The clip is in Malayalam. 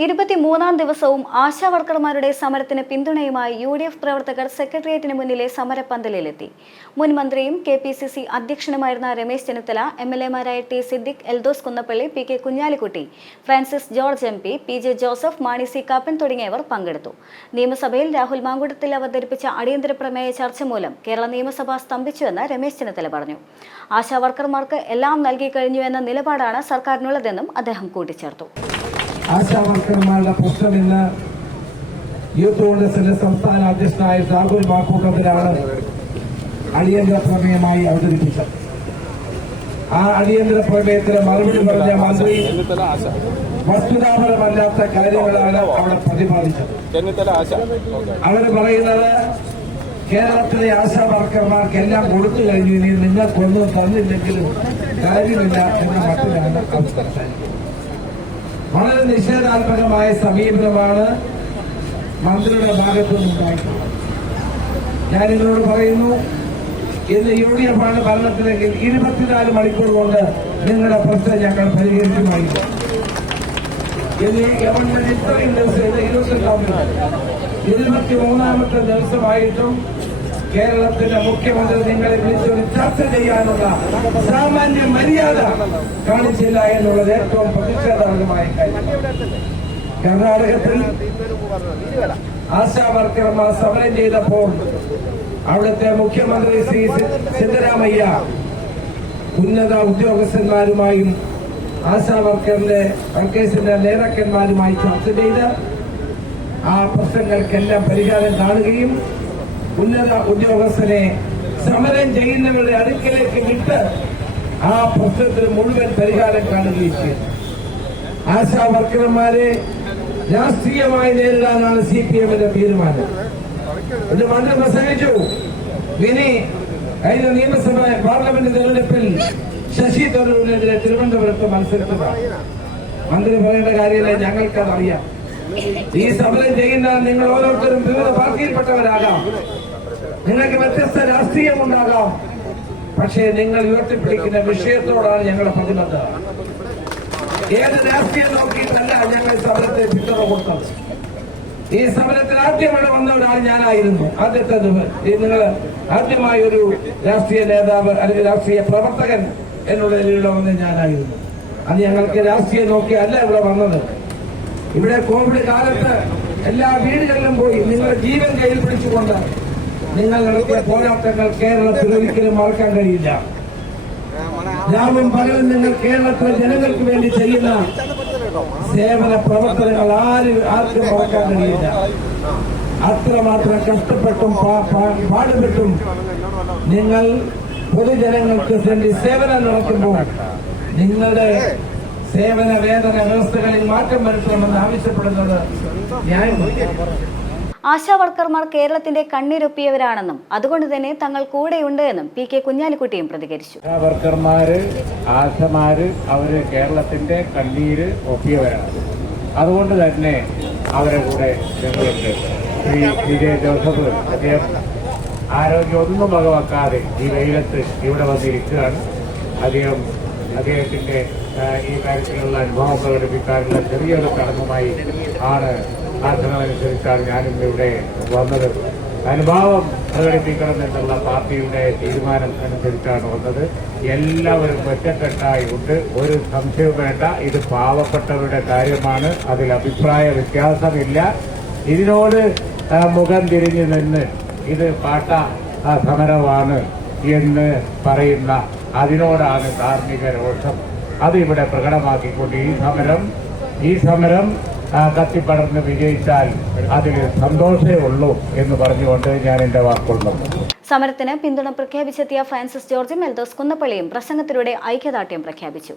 23-ാം ദിവസവും ആശാവർക്കർമാരുടെ സമരത്തിന് പിന്തുണയുമായി UDF പ്രവർത്തകർ സെക്രട്ടേറിയറ്റിന് മുന്നിലെ സമരപ്പന്തലിലെത്തി. മുൻ മന്ത്രിയും KPCC അധ്യക്ഷനുമായിരുന്ന രമേശ് ചെന്നിത്തല, MLA-മാരായ T. Siddique, Eldhose Kunnappilly, PK Kunhalikutty, Francis George MP, PJ Joseph, Mani C. Kappan തുടങ്ങിയവർ പങ്കെടുത്തു. നിയമസഭയിൽ രാഹുൽ മാങ്കൂട്ടത്തിൽ അവതരിപ്പിച്ച അടിയന്തര പ്രമേയ ചർച്ച മൂലം കേരള നിയമസഭ സ്തംഭിച്ചുവെന്ന് രമേശ് ചെന്നിത്തല പറഞ്ഞു. ആശാവർക്കർമാർക്ക് എല്ലാം നൽകി കഴിഞ്ഞുവെന്ന നിലപാടാണ് സർക്കാരിനുള്ളതെന്നും അദ്ദേഹം കൂട്ടിച്ചേർത്തു. ആശാവർക്കർമാരുടെ പ്രശ്നം ഇന്ന് യൂത്ത് കോൺഗ്രസിന്റെ സംസ്ഥാന അധ്യക്ഷനായ രാഹുൽ മാങ്കൂട്ടത്തിലാണ് അടിയന്തര പ്രമേയമായി അവതരിപ്പിച്ചത്. ആ അടിയന്തര പ്രമേയത്തിന് മറുപടി പറഞ്ഞ മന്ത്രി വസ്തുതാപരമല്ലാത്ത കാര്യങ്ങളാണ് അവിടെ പ്രതിപാദിച്ചത്. അവർ പറയുന്നത് കേരളത്തിലെ ആശാവർക്കർമാർക്ക് എല്ലാം കൊടുത്തു കഴിഞ്ഞു, ഇനി നിങ്ങൾക്കൊന്നും തന്നില്ലെങ്കിലും കാര്യമില്ല എന്ന മട്ടിലാണ് അവർ സംസാരിക്കുന്നത്. വളരെ നിഷേധാത്മകമായ സമീപനമാണ് മന്ത്രിയുടെ ഭാഗത്തു നിന്നുണ്ടായിട്ടുള്ളത്. ഞാൻ ഇതിനോട് പറയുന്നു, ഇന്ന് UDF ആണ് ഭരണത്തിലെങ്കിൽ 24 മണിക്കൂർ കൊണ്ട് നിങ്ങളുടെ പ്രശ്നം ഞങ്ങൾ പരിഹരിക്കുമായിരുന്നു. ഇന്ന് ഗവൺമെന്റ് ഇത്രയും ദിവസം 23-ാമത്തെ ദിവസമായിട്ടും കേരളത്തിന്റെ മുഖ്യമന്ത്രി നിങ്ങളെ വിളിച്ചൊരു ചർച്ച ചെയ്യാനുള്ള സാമാന്യ മര്യാദ കാണിച്ചില്ല എന്നുള്ളത് ഏറ്റവും പ്രതിഷേധാർഹമായ കാര്യം. കർണാടകത്തിൽ ആശാവർക്കർമാർ സമരം ചെയ്തപ്പോൾ അവിടുത്തെ മുഖ്യമന്ത്രി ശ്രീ സിദ്ധരാമയ്യ ഉന്നത ഉദ്യോഗസ്ഥന്മാരുമായും വർക്കേഴ്സിന്റെ നേതാക്കന്മാരുമായി ചർച്ച ചെയ്ത് ആ പ്രശ്നങ്ങൾക്കെല്ലാം പരിഹാരം കാണുകയും ഉന്നത ഉദ്യോഗസ്ഥനെ സമരം ചെയ്യുന്നവരുടെ അടുക്കലേക്ക് വിട്ട് ആ പ്രശ്നത്തിന് മുഴുവൻ പരിഹാരം കാണുകയും ചെയ്തു. ആശാവർക്കർമാരെ രാഷ്ട്രീയമായി നേരിടാനാണ് CPM-ന്റെ തീരുമാനം. ഇത് മന്ത്രി പ്രസംഗിച്ചു. ഇനി കഴിഞ്ഞ നിയമസഭ പാർലമെന്റ് തെരഞ്ഞെടുപ്പിൽ ശശി തരൂരിനെതിരെ തിരുവനന്തപുരത്ത് മത്സരിച്ചത് മന്ത്രി പറയേണ്ട കാര്യമില്ല, ഞങ്ങൾക്കതറിയാം. ഈ സമരം ചെയ്യുന്ന നിങ്ങൾ ഓരോരുത്തരും വിവിധ പാർട്ടിയിൽപ്പെട്ടവരാകാം, നിങ്ങൾക്ക് വ്യത്യസ്ത രാഷ്ട്രീയമുണ്ടാകാം, പക്ഷേ നിങ്ങൾ ഉയർത്തിപ്പിടിക്കുന്ന വിഷയത്തോടാണ് ഞങ്ങളുടെ പ്രതിബദ്ധത. ഏത് രാഷ്ട്രീയം നോക്കിയിട്ടല്ല ഞങ്ങൾ സമരത്തെ പിന്തുണ കൊടുത്തത്. ഈ സമരത്തിൽ ആദ്യമായി വന്ന ഒരാൾ ഞാനായിരുന്നു. നിങ്ങൾ ആദ്യമായി ഒരു രാഷ്ട്രീയ നേതാവ് അല്ലെങ്കിൽ രാഷ്ട്രീയ പ്രവർത്തകൻ എന്നുള്ള നിലയിലുള്ള വന്ന് ഞാനായിരുന്നു. അത് ഞങ്ങൾക്ക് രാഷ്ട്രീയം നോക്കി അല്ല ഇവിടെ വന്നത്. ഇവിടെ കോവിഡ് കാലത്ത് എല്ലാ വീടുകളിലും പോയി നിങ്ങളുടെ ജീവൻ കയ്യിൽ പിടിച്ചുകൊണ്ട് നിങ്ങൾ നടത്തിയ പോരാട്ടങ്ങൾ കേരളത്തിൽ ഒരിക്കലും മറക്കാൻ കഴിയില്ല. രാവും പകലും നിങ്ങൾ കേരളത്തിലെ ജനങ്ങൾക്ക് വേണ്ടി ചെയ്യുന്ന സേവന പ്രവർത്തനങ്ങൾ ആർക്കും മറക്കാൻ കഴിയില്ല. അത്രമാത്രം കഷ്ടപ്പെട്ടും പാടുപെട്ടും നിങ്ങൾ പൊതുജനങ്ങൾക്ക് വേണ്ടി സേവനം നടത്തുമ്പോൾ നിങ്ങളുടെ സേവന വേതന വ്യവസ്ഥകളിൽ മാറ്റം വരുത്തണമെന്ന് ആവശ്യപ്പെടുന്നത് ന്യായമാണ്. ആശാവർക്കർമാർ കേരളത്തിന്റെ കണ്ണീരൊപ്പിയവരാണെന്നും അതുകൊണ്ട് തന്നെ തങ്ങൾ കൂടെയുണ്ട് എന്നും PK കുഞ്ഞാലിക്കുട്ടിയും പ്രതികരിച്ചു. ആശാവർക്കർമാര്, ആശമാര് അവര് കേരളത്തിന്റെ കണ്ണീര് ഒപ്പിയവരാണ്. അതുകൊണ്ട് തന്നെ അവരെ കൂടെ ഞങ്ങളുണ്ട്. ശ്രീ PJ ജോസഫ് അദ്ദേഹം ആരോഗ്യം ഒന്നും വകവെക്കാതെ ഈ വെയിലത്ത് ഇവിടെ വന്നിരിക്കുകയാണ്. അദ്ദേഹത്തിന്റെ ഈ കാര്യത്തിലുള്ള അനുഭവം പ്രകടിപ്പിക്കാനുള്ള ചെറിയൊരു ചടങ്ങുമായി ആണ് ആഗ്രഹമനുസരിച്ചാണ് ഞാനിന്ന് ഇവിടെ വന്നത്. അനുഭാവം പ്രകടിപ്പിക്കണം എന്നുള്ള പാർട്ടിയുടെ തീരുമാനം അനുസരിച്ചാണ് വന്നത്. എല്ലാവരും ഒറ്റക്കെട്ടായി ഉണ്ട്, ഒരു സംശയവും വേണ്ട. ഇത് പാവപ്പെട്ടവരുടെ കാര്യമാണ്, അതിൽ അഭിപ്രായ വ്യത്യാസമില്ല. ഇതിനോട് മുഖം തിരിഞ്ഞു നിന്ന് ഇത് പാട്ട സമരമാണ് എന്ന് പറയുന്ന അതിനോടാണ് ധാർമ്മിക രോഷം. അതിവിടെ പ്രകടമാക്കിക്കൊണ്ട് ഈ സമരം കത്തിപ്പടർന്ന് വിജയിച്ചാൽ അതിൽ സന്തോഷമേ ഉള്ളൂ എന്ന് പറഞ്ഞുകൊണ്ട് ഞാൻ എന്റെ വാക്കുകൾ സമരത്തിന് പിന്തുണ പ്രഖ്യാപിച്ചെത്തിയ ഫ്രാൻസിസ് ജോർജും എൽദോസ് കുന്നപ്പള്ളിയും പ്രസംഗത്തിലൂടെ ഐക്യദാർഢ്യം പ്രഖ്യാപിച്ചു.